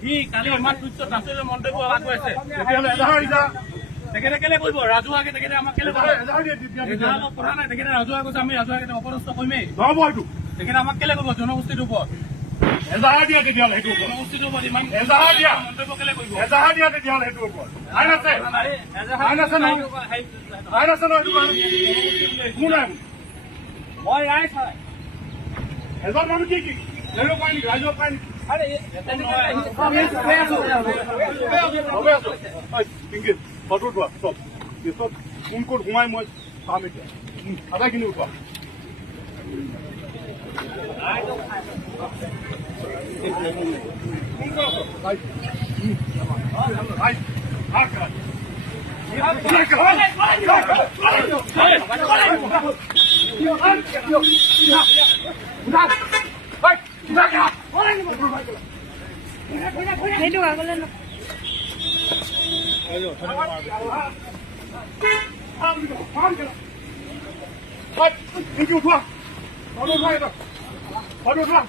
সি কালি ইমান তুচ্ছ তাচল্য মন্তব্য আগবঢ়াইছে তেখেতে কেলে কৰিব ৰাজহুৱাকে তেখেতে আমাক কেলে কথা নাই তেখেতে ৰাজহুৱা কৈছে আমি ৰাজহুৱাকে অপদস্থ কৰিমেই তেখেতে আমাক কেলে কৰিব জনগোষ্ঠীটোৰ ওপৰত এজাহাৰ দিয়া তেতিয়াহ'লে সেইটোৰ ওপৰত জনগোষ্ঠীটোৰ ওপৰত ইমান এজাহাৰ দিয়া মন্তব্য কেলে কৰিব এজাহাৰ দিয়া তেতিয়াহ'লে সেইটোৰ ওপৰত আইন আছে আইন আছে নহয় আইন আছে নহয় এইটো কোনো নাই মই ৰাইজ হয় এজন মানুহ কি ধৰিব পাৰে নেকি ৰাইজক পাৰে নেকি ফটো উঠোৱা চব পিছত কোন ক'ত সোমাই মই চাম এতিয়া আটাইখিনি উঠোৱা সেইটো আগলৈ উঠোৱা ফটো উঠোৱা এটা ফটো উঠোৱা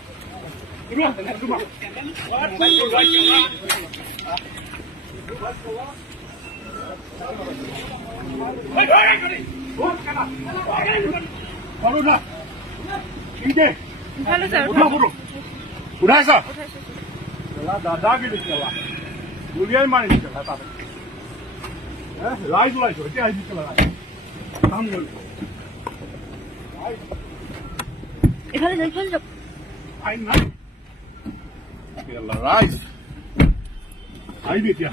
উঠাইছা দাদাকে দিছিলা গুলিয়াই মাৰি দিছিলা তাতে ৰাইজ ওলাইছো এতিয়া আহি দিছিলা কাম গ'ল এফালে যাওক আইন নাই ৰাইজ আহিবি এতিয়া